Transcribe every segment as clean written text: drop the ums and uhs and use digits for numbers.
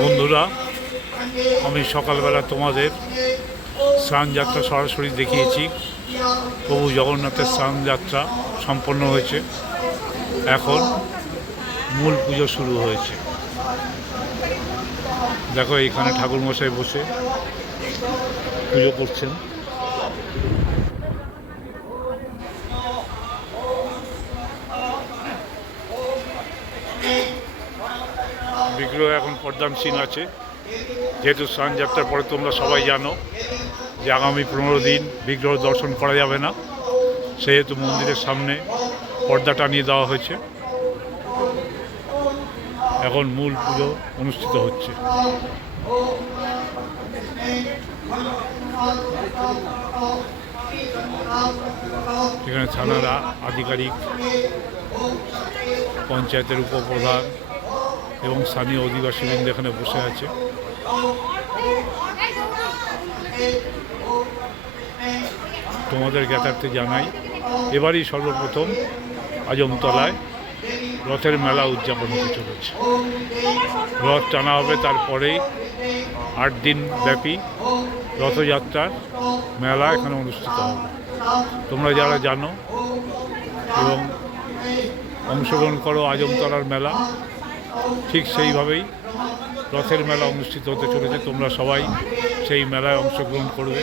বন্ধুরা, আমি সকালবেলা তোমাদের স্নানযাত্রা সরাসরি দেখিয়েছি। প্রভু জগন্নাথের স্নানযাত্রা সম্পন্ন হয়েছে। এখন মূল পুজো শুরু হয়েছে। দেখো, এখানে ঠাকুরমশাই বসে পুজো করছেন। বিগ্রহ এখন পর্দানসীন আছে, যেহেতু স্নানযাত্রার পরে তোমরা সবাই জানো যে আগামী 15 দিন বিগ্রহ দর্শন করা যাবে না, সেহেতু মন্দিরের সামনে পর্দা টানিয়ে দেওয়া হয়েছে। এখন মূল পুজো অনুষ্ঠিত হচ্ছে। এখানে থানার আধিকারিক, পঞ্চায়েতের উপপ্রধান এবং স্থানীয় অধিবাসীবৃন্দ এখানে বসে আছে। তোমাদের জ্ঞাতার্থে জানাই, এবারই সর্বপ্রথম আজমতলায় রথের মেলা উদযাপন হতে চলেছে। রথ টানা হবে, তারপরেই 8 দিন ব্যাপী রথযাত্রার মেলা এখানে অনুষ্ঠিত হবে। তোমরা যারা জানো এবং অংশগ্রহণ করো আজমতলার মেলা, ঠিক সেইভাবেই রথের মেলা অনুষ্ঠিত হতে চলেছে। তোমরা সবাই সেই মেলায় অংশগ্রহণ করবে।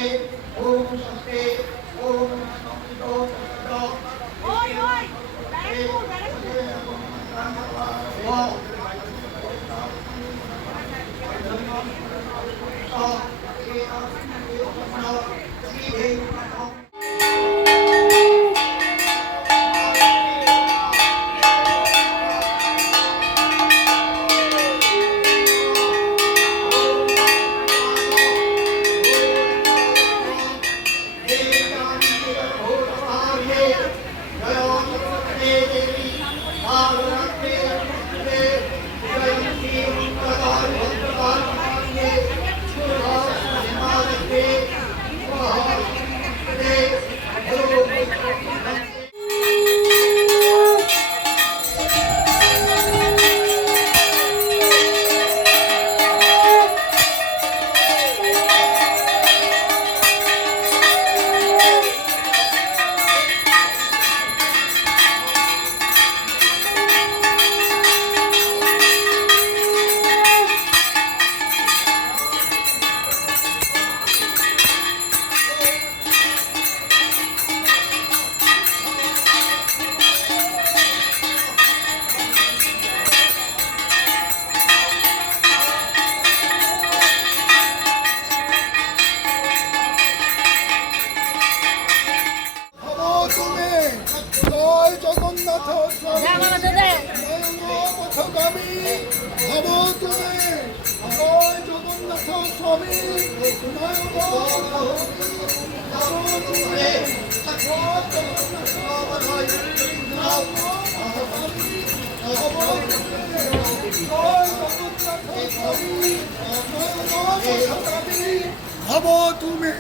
ভাবো তুমি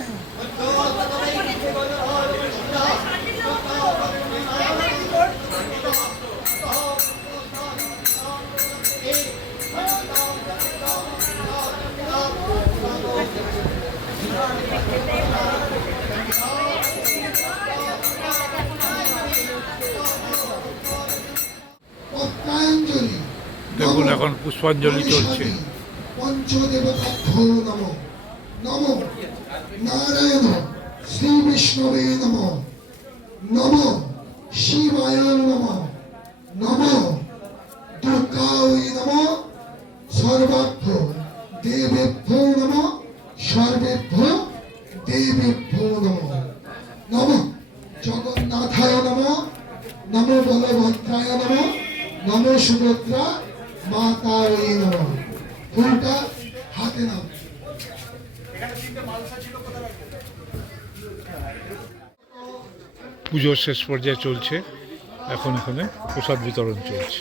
দেখুন, এখন পুষ্পাঞ্জলি চলছে। পঞ্চদেবতাভ্যো নমঃ। নমঃ নারায়ণ শ্রী বিষ্ণবে নমঃ। নমঃ শিবায় নমঃ। নমঃ দুর্গায় নমঃ। সর্বাভ্য দেবেভ্যো নমঃ। সর্বেভ্য দেবেভ্যো নমঃ। নমঃ জগন্নাথায় নমঃ। নমো বলভদ্রায় নমঃ। নমো সুভদ্রা মাতায় নমঃ। ফুলটা হাতে নাও। পুজোর শেষ পর্যায়ে চলছে। এখন এখানে প্রসাদ বিতরণ চলছে।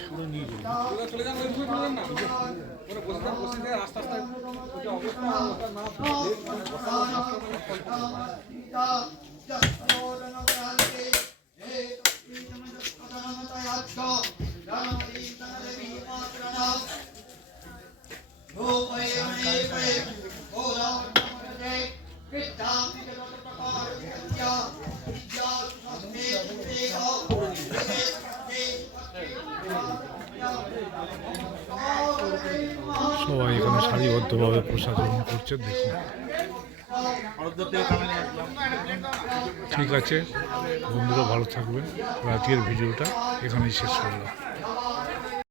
সবাই এখানে সারিবদ্ধভাবে প্রসাদ গ্রহণ করছে, দেখুন। ঠিক আছে বন্ধুরা, ভালো থাকবেন। আজকের ভিডিওটা এখানেই শেষ করলাম।